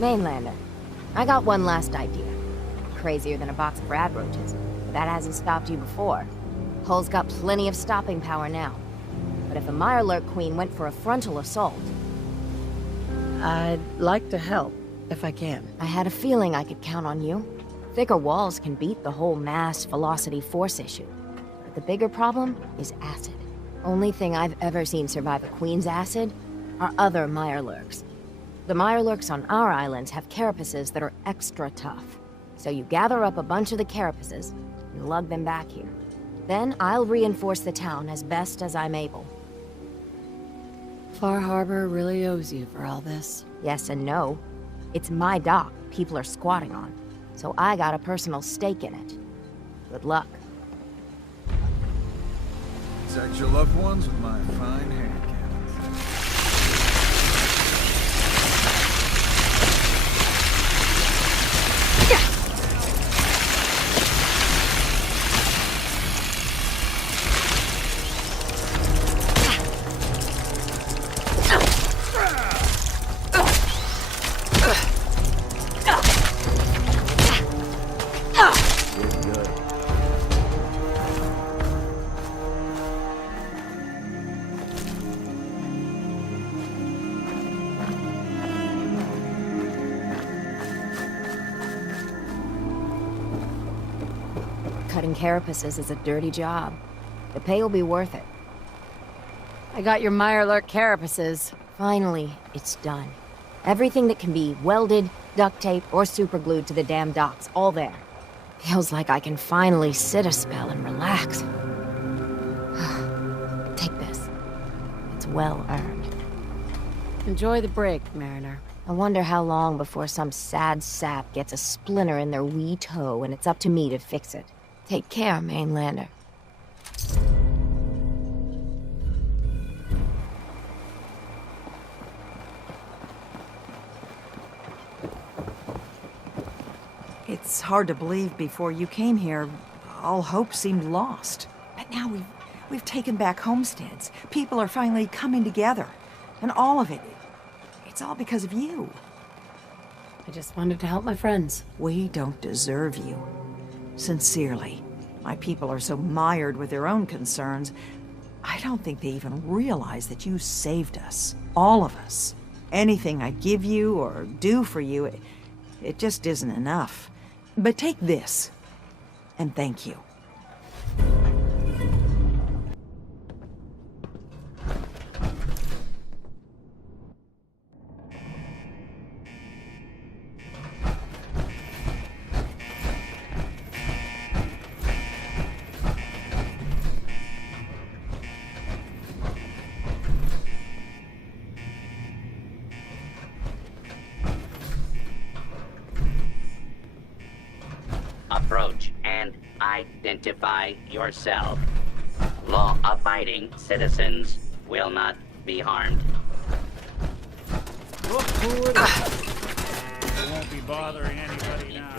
Mainlander, I got one last idea. Crazier than a box of rad roaches, but that hasn't stopped you before. Hull's got plenty of stopping power now. But if a Mirelurk Queen went for a frontal assault... I'd like to help, if I can. I had a feeling I could count on you. Thicker walls can beat the whole mass velocity force issue. But the bigger problem is acid. Only thing I've ever seen survive a Queen's acid are other Mirelurks. The Mirelurks on our islands have carapaces that are extra tough. So you gather up a bunch of the carapaces and lug them back here. Then I'll reinforce the town as best as I'm able. Far Harbor really owes you for all this. Yes and no. It's my dock people are squatting on, so I got a personal stake in it. Good luck. Protect your loved ones with my fine hand cannons. Cutting carapaces is a dirty job. The pay will be worth it. I got your Mirelurk carapaces. Finally, it's done. Everything that can be welded, duct taped, or superglued to the damn docks, all there. Feels like I can finally sit a spell and relax. Take this. It's well earned. Enjoy the break, Mariner. I wonder how long before some sad sap gets a splinter in their wee toe and it's up to me to fix it. Take care, Mainlander. It's hard to believe before you came here, all hope seemed lost. But now we've taken back homesteads. People are finally coming together. And all of it, it's all because of you. I just wanted to help my friends. We don't deserve you. Sincerely. My people are so mired with their own concerns, I don't think they even realize that you saved us. All of us. Anything I give you or do for you, it just isn't enough. But take this, and thank you. Approach and identify yourself. Law-abiding citizens will not be harmed. Look who it is. We won't be bothering anybody now.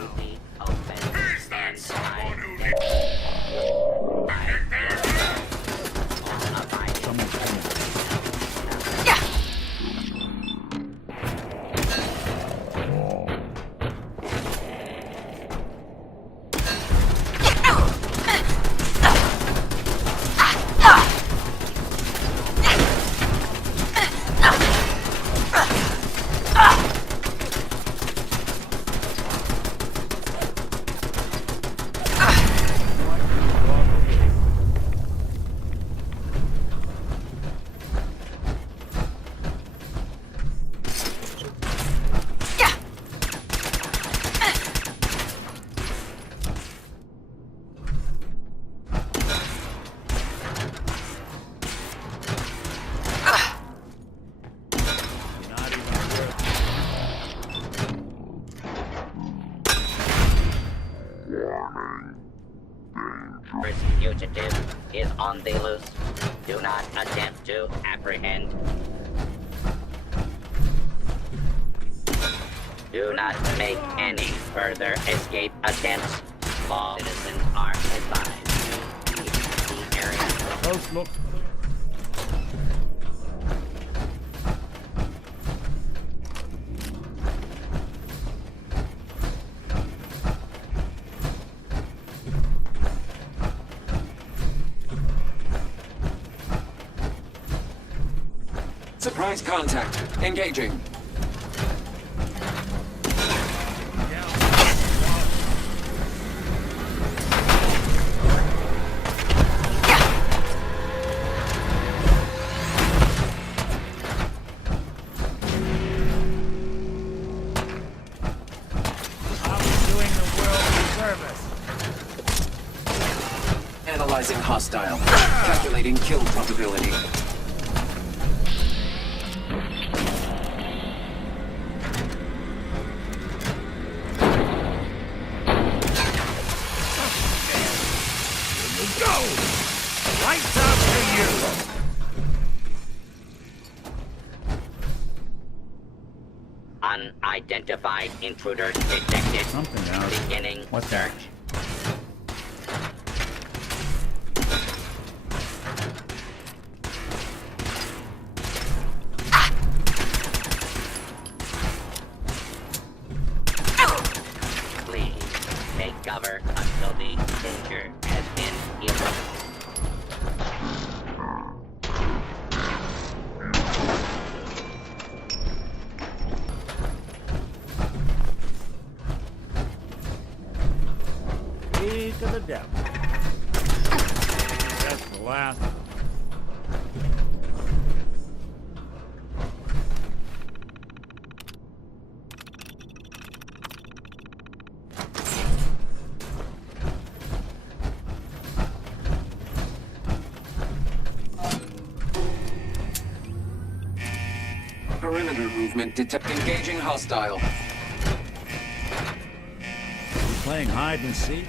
Who's that someone who fugitive is on the loose. Do not attempt to apprehend. Do not make any further escape attempts. All citizens are advised to leave the area. Close look. Surprise contact. Engaging. Analyzing hostile. Calculating kill probability. Go! Lights out to you! Unidentified intruders detected. Something out. Beginning What's that? search. Please take cover until the danger has been eliminated. Key to the devil. That's the last. Perimeter movement detect. Engaging hostile. You playing hide and seek?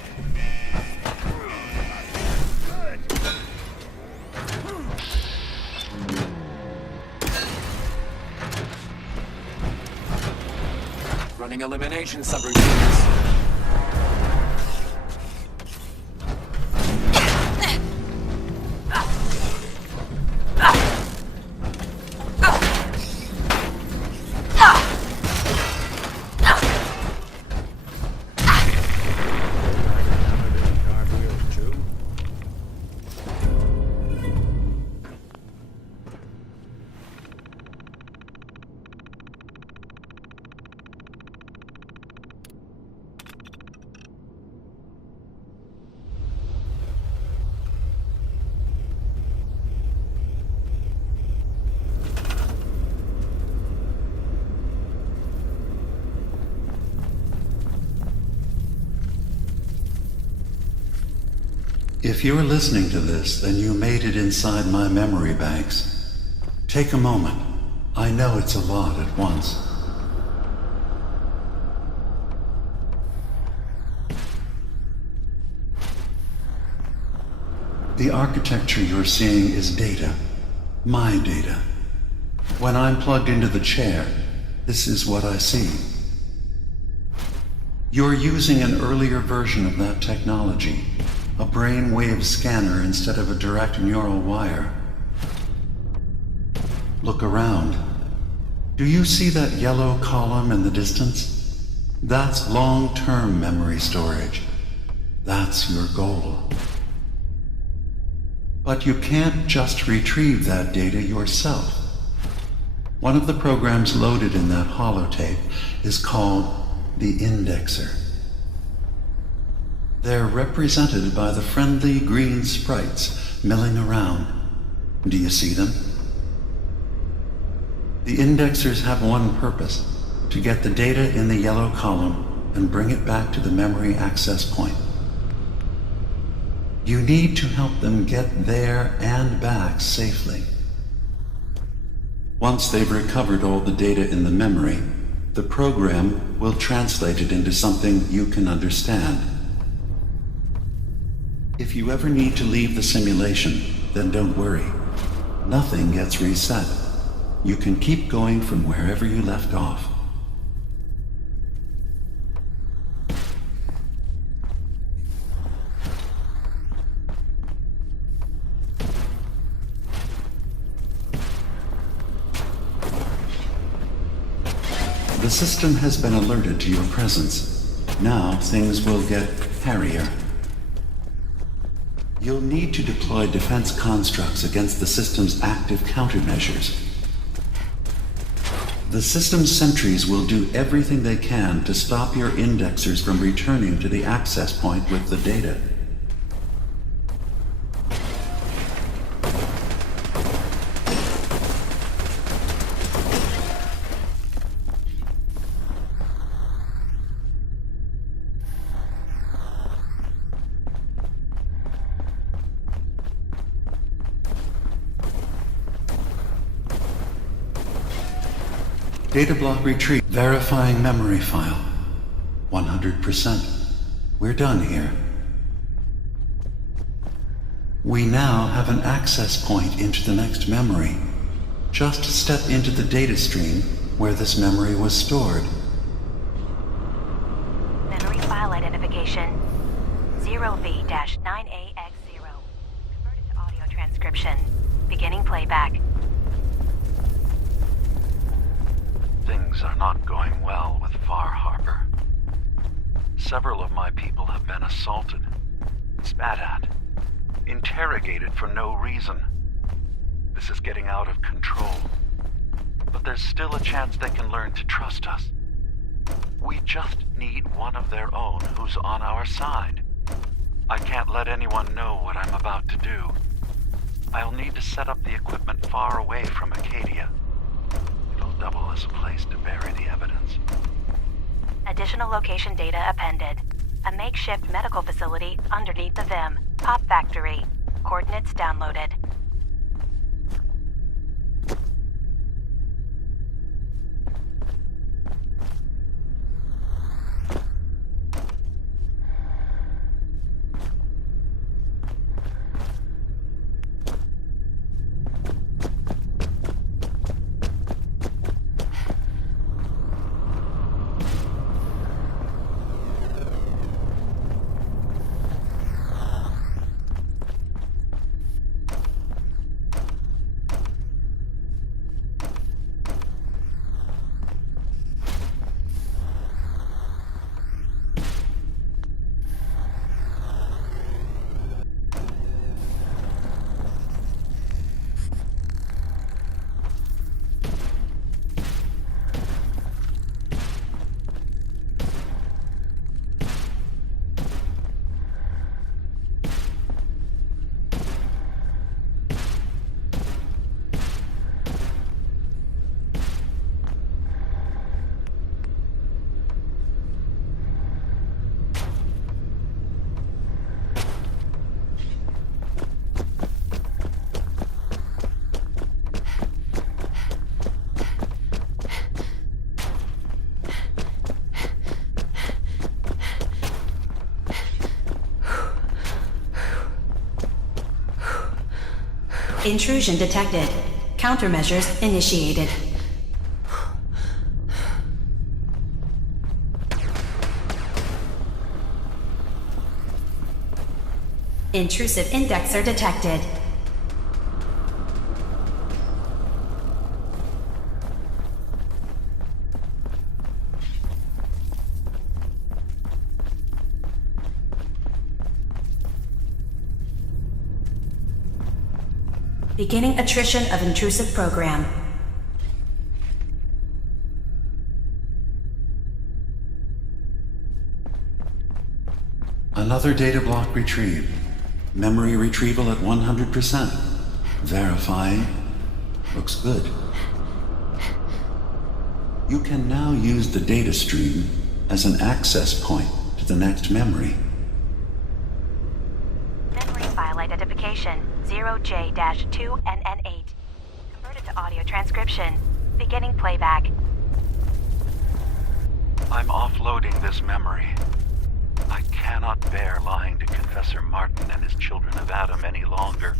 Running elimination subroutines. If you're listening to this, then you made it inside my memory banks. Take a moment. I know it's a lot at once. The architecture you're seeing is data. My data. When I'm plugged into the chair, this is what I see. You're using an earlier version of that technology. A brainwave scanner instead of a direct neural wire. Look around. Do you see that yellow column in the distance? That's long-term memory storage. That's your goal. But you can't just retrieve that data yourself. One of the programs loaded in that holotape is called the indexer. They're represented by the friendly green sprites milling around. Do you see them? The indexers have one purpose: to get the data in the yellow column and bring it back to the memory access point. You need to help them get there and back safely. Once they've recovered all the data in the memory, the program will translate it into something you can understand. If you ever need to leave the simulation, then don't worry. Nothing gets reset. You can keep going from wherever you left off. The system has been alerted to your presence. Now things will get hairier. You'll need to deploy defense constructs against the system's active countermeasures. The system's sentries will do everything they can to stop your indexers from returning to the access point with the data. Data block retrieve. Verifying memory file. 100%. We're done here. We now have an access point into the next memory. Just step into the data stream where this memory was stored. Memory file identification 0V-9AX0. Converted to audio transcription. Beginning playback. Things are not going well with Far Harbor. Several of my people have been assaulted, spat at, interrogated for no reason. This is getting out of control. But there's still a chance they can learn to trust us. We just need one of their own who's on our side. I can't let anyone know what I'm about to do. I'll need to set up the equipment far away from Acadia. It'll double as a place to bury the evidence. Additional location data appended. A makeshift medical facility underneath the VIM. Pop Factory. Coordinates downloaded. Intrusion detected. Countermeasures initiated. Intrusive indexer detected. Beginning attrition of intrusive program. Another data block retrieved. Memory retrieval at 100%. Verifying. Looks good. You can now use the data stream as an access point to the next memory. Memory file identification 0J-2NN8. Converted to audio transcription. Beginning playback. I'm offloading this memory. I cannot bear lying to Confessor Martin and his children of Adam any longer.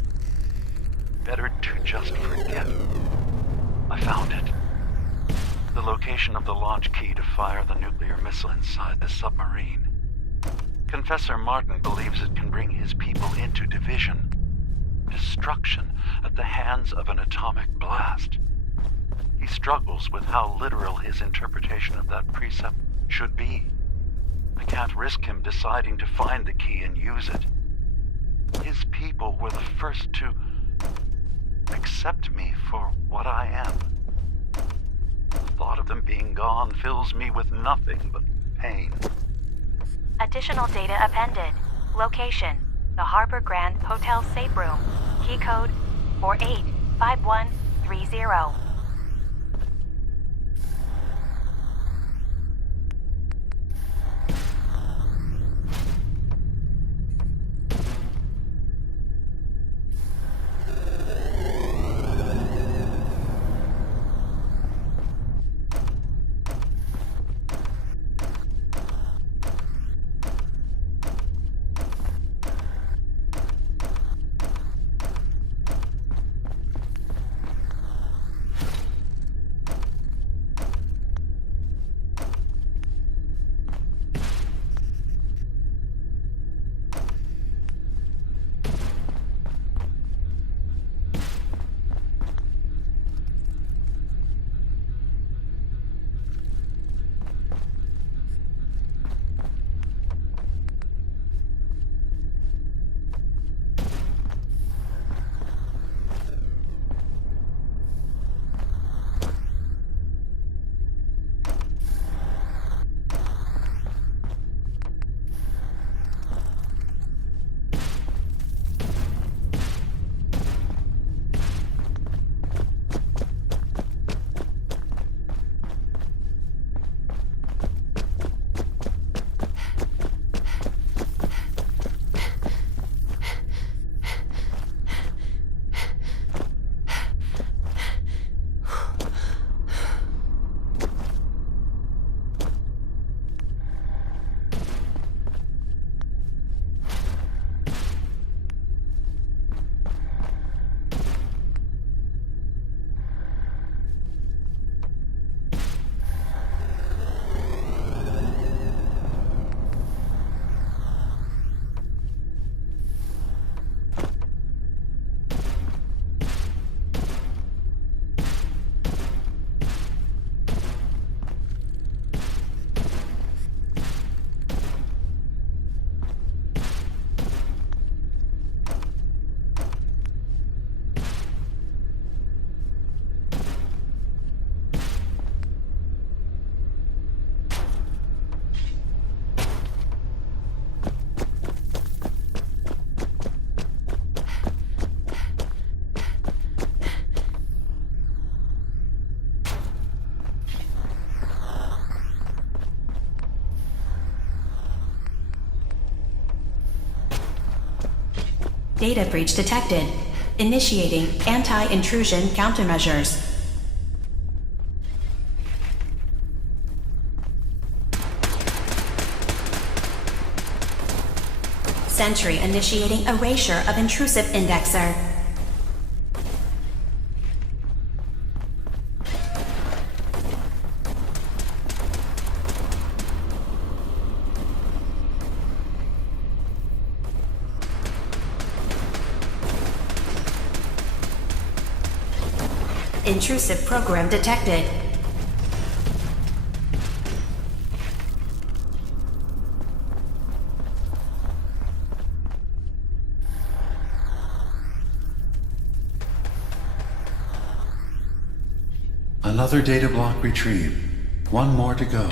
Better to just forget. I found it. The location of the launch key to fire the nuclear missile inside the submarine. Confessor Martin believes it can bring his people into division. Destruction at the hands of an atomic blast. He struggles with how literal his interpretation of that precept should be. I can't risk him deciding to find the key and use it. His people were the first to accept me for what I am. thought of them being gone fills me with nothing but pain. Additional data appended. Location: the Harbor Grand Hotel safe room. Key code 485130. Data breach detected. Initiating anti-intrusion countermeasures. Sentry initiating erasure of intrusive indexer. Intrusive program detected. Another data block retrieved. One more to go.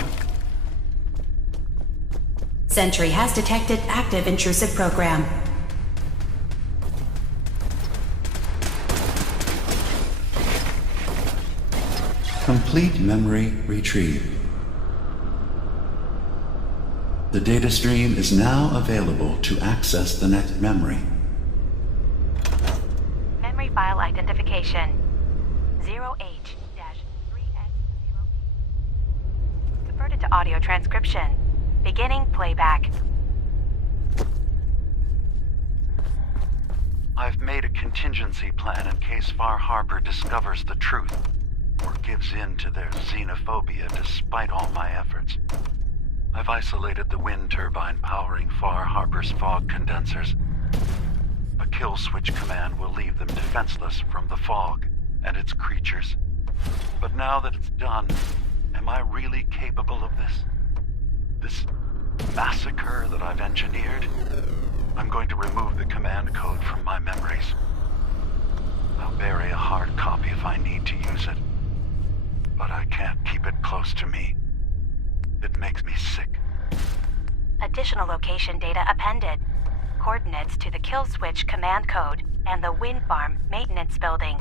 Sentry has detected active intrusive program. Complete memory retrieved. The data stream is now available to access the next memory. Memory file identification 0H-3X0. Converted to audio transcription. Beginning playback. I've made a contingency plan in case Far Harbor discovers the truth or gives in to their xenophobia despite all my efforts. I've isolated the wind turbine powering Far Harbor's fog condensers. A kill switch command will leave them defenseless from the fog and its creatures. But now that it's done, am I really capable of this? This massacre that I've engineered? I'm going to remove the command code from my memories. I'll bury a hard copy if I need to use it. But I can't keep it close to me. It makes me sick. Additional location data appended. Coordinates to the kill switch command code and the wind farm maintenance building.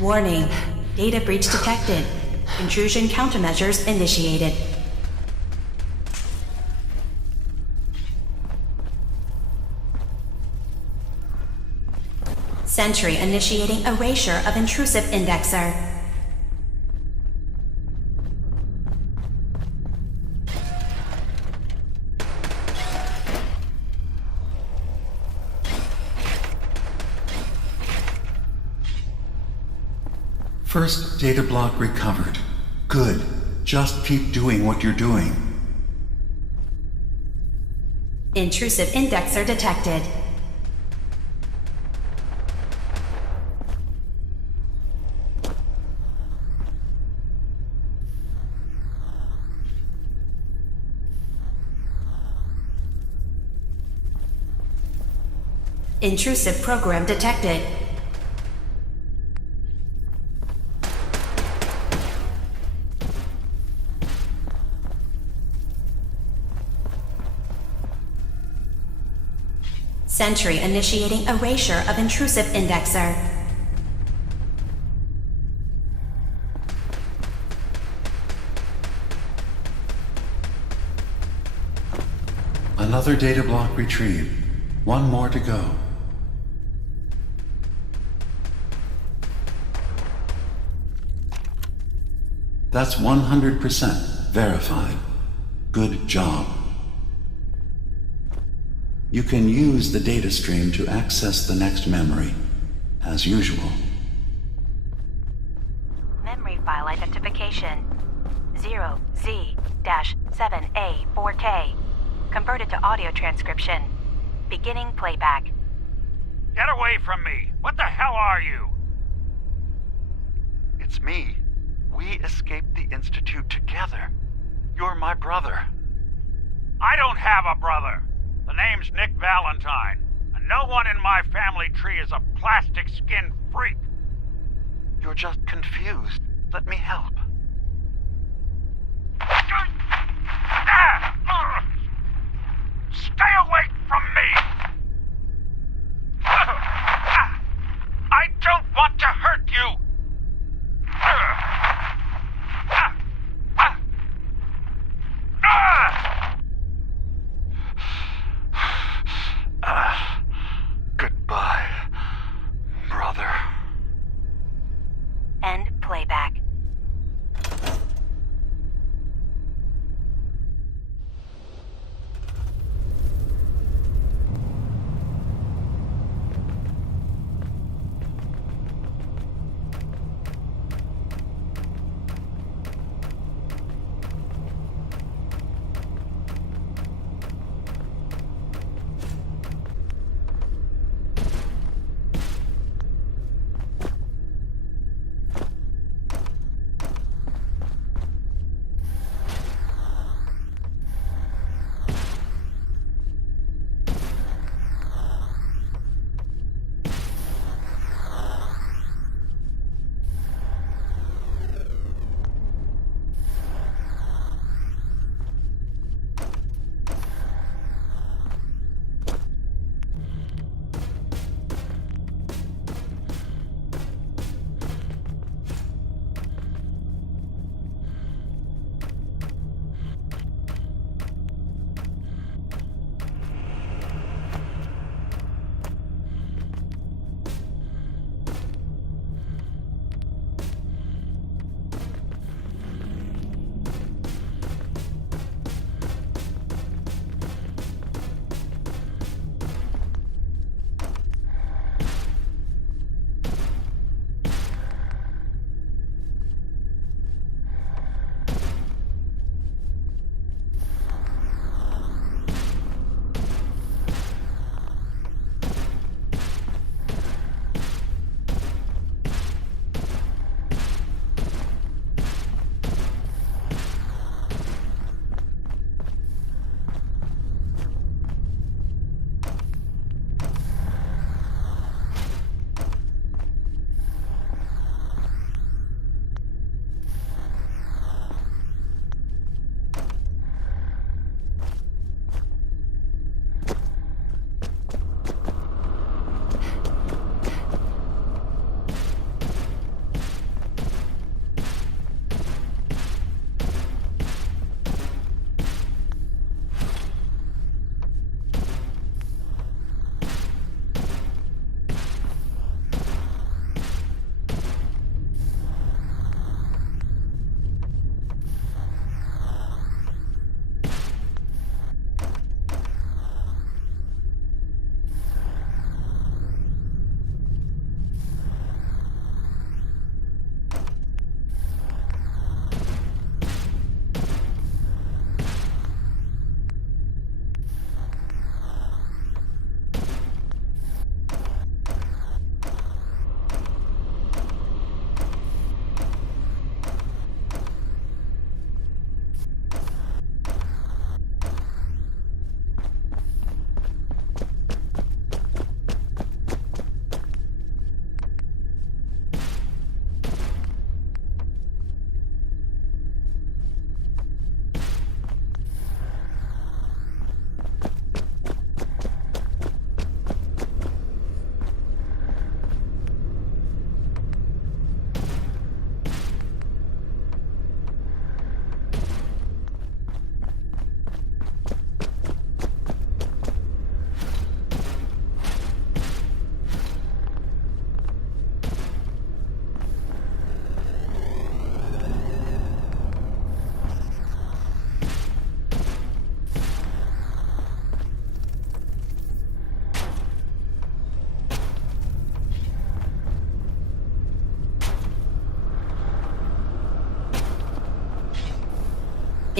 Warning. Data breach detected. Intrusion countermeasures initiated. Sentry initiating erasure of intrusive indexer. First data block recovered. Good. Just keep doing what you're doing. Intrusive indexer detected. Intrusive program detected. Sentry initiating erasure of intrusive indexer. Another data block retrieved. One more to go. That's 100% verified. Good job. You can use the data stream to access the next memory, as usual. Memory file identification 0Z-7A4K. Converted to audio transcription. Beginning playback. Get away from me! What the hell are you? It's me. We escaped the Institute together. You're my brother. I don't have a brother. The name's Nick Valentine, and no one in my family tree is a plastic-skinned freak. You're just confused. Let me help. Stay away from me! I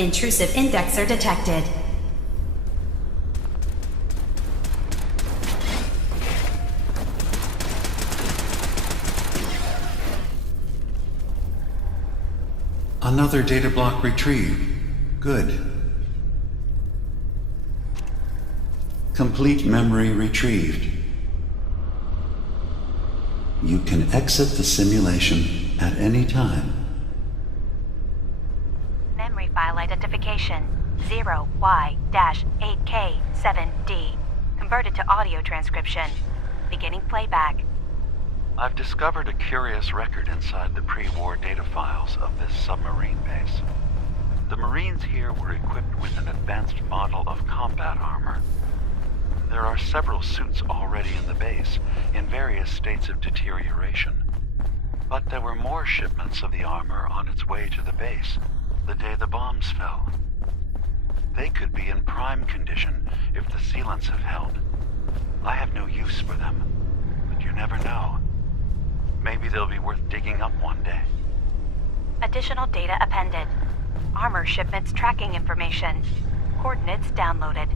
Intrusive indexer detected. Another data block retrieved. Good. Complete memory retrieved. You can exit the simulation at any time. Memory file identification 0Y-8K7D. Converted to audio transcription. Beginning playback. I've discovered a curious record inside the pre-war data files of this submarine base. The Marines here were equipped with an advanced model of combat armor. There are several suits already in the base, in various states of deterioration. But there were more shipments of the armor on its way to the base, the day the bombs fell. They could be in prime condition if the sealants have held. I have no use for them, but you never know. Maybe they'll be worth digging up one day. Additional data appended. Armor shipments tracking information. Coordinates downloaded.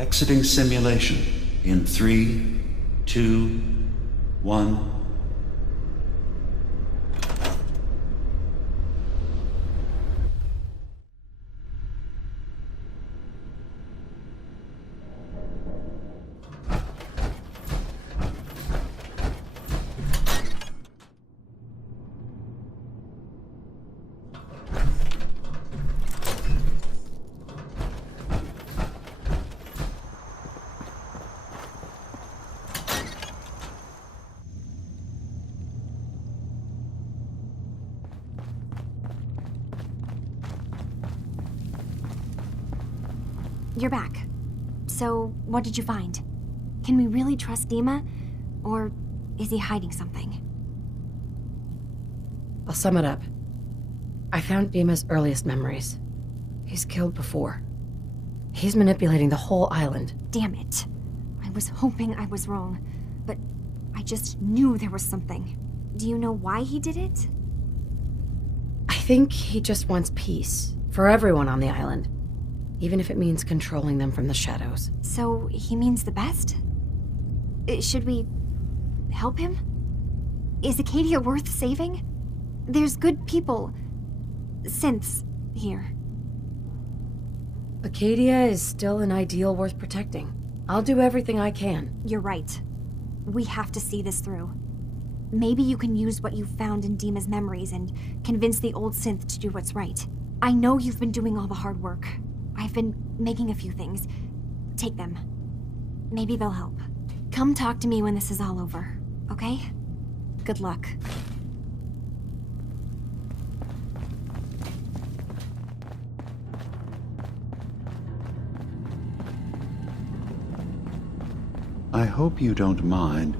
Exiting simulation in 3, 2, 1. You're back. So, what did you find? Can we really trust Dima? Or is he hiding something? I'll sum it up. I found Dima's earliest memories. He's killed before. He's manipulating the whole island. Damn it. I was hoping I was wrong, but I just knew there was something. Do you know why he did it? I think he just wants peace for everyone on the island. Even if it means controlling them from the shadows. So, he means the best? Should we help him? Is Acadia worth saving? There's good people, synths, here. Acadia is still an ideal worth protecting. I'll do everything I can. You're right. We have to see this through. Maybe you can use what you found in Dima's memories and convince the old synth to do what's right. I know you've been doing all the hard work. I've been making a few things. Take them. Maybe they'll help. Come talk to me when this is all over, okay? Good luck. I hope you don't mind,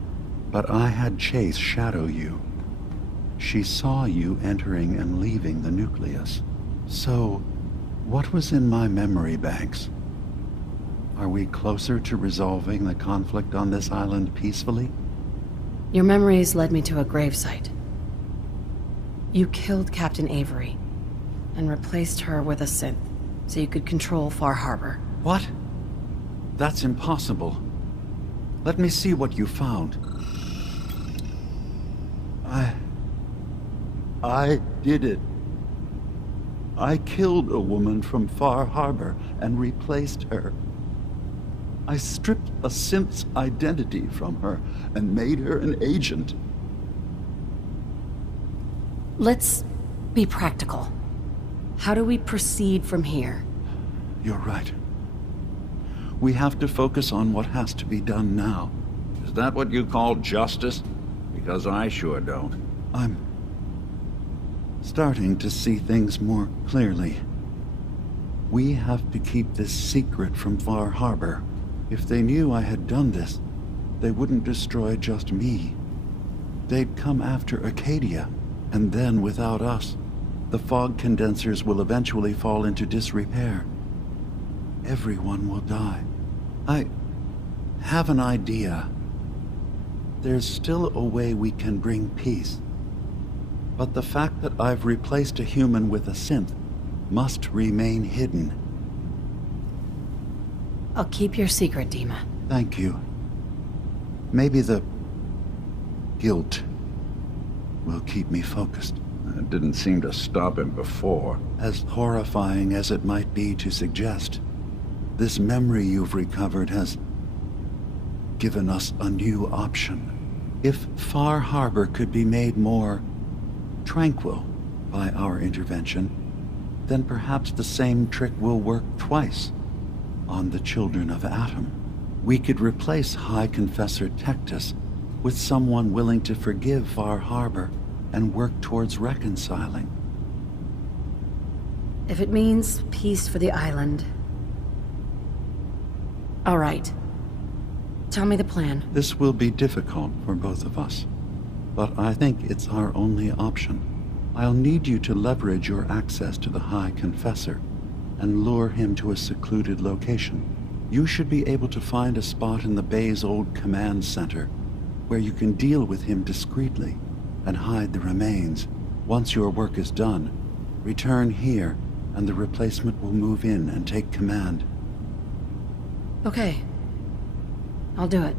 but I had Chase shadow you. She saw you entering and leaving the nucleus. So, what was in my memory banks? Are we closer to resolving the conflict on this island peacefully? Your memories led me to a gravesite. You killed Captain Avery and replaced her with a synth so you could control Far Harbor. What? That's impossible. Let me see what you found. I did it. I killed a woman from Far Harbor and replaced her. I stripped a synth's identity from her and made her an agent. Let's be practical. How do we proceed from here? You're right. We have to focus on what has to be done now. Is that what you call justice? Because I sure don't. I'm starting to see things more clearly. We have to keep this secret from Far Harbor. If they knew I had done this, they wouldn't destroy just me. They'd come after Acadia, and then without us, the fog condensers will eventually fall into disrepair. Everyone will die. I have an idea. There's still a way we can bring peace. But the fact that I've replaced a human with a synth must remain hidden. I'll keep your secret, Dima. Thank you. Maybe the guilt will keep me focused. It didn't seem to stop him before. As horrifying as it might be to suggest, this memory you've recovered has given us a new option. If Far Harbor could be made more tranquil by our intervention, then perhaps the same trick will work twice on the children of Atom. We could replace High Confessor Tectus with someone willing to forgive Far Harbor and work towards reconciling. If it means peace for the island. All right. Tell me the plan. This will be difficult for both of us, but I think it's our only option. I'll need you to leverage your access to the High Confessor and lure him to a secluded location. You should be able to find a spot in the Bay's old command center where you can deal with him discreetly and hide the remains. Once your work is done, return here and the replacement will move in and take command. Okay. I'll do it.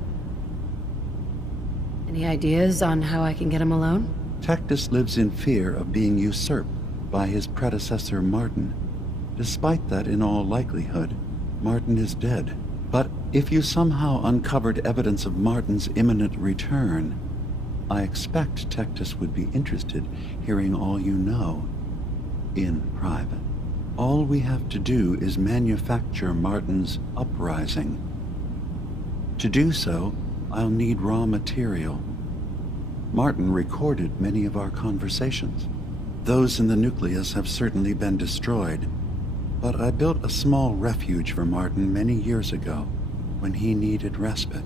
Any ideas on how I can get him alone? Tectus lives in fear of being usurped by his predecessor Martin. Despite that, in all likelihood, Martin is dead. But if you somehow uncovered evidence of Martin's imminent return, I expect Tectus would be interested hearing all you know in private. All we have to do is manufacture Martin's uprising. To do so, I'll need raw material. Martin recorded many of our conversations. Those in the nucleus have certainly been destroyed, but I built a small refuge for Martin many years ago when he needed respite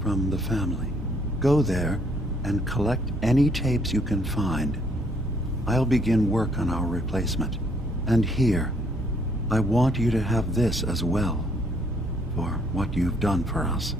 from the family. Go there and collect any tapes you can find. I'll begin work on our replacement. And here, I want you to have this as well, for what you've done for us.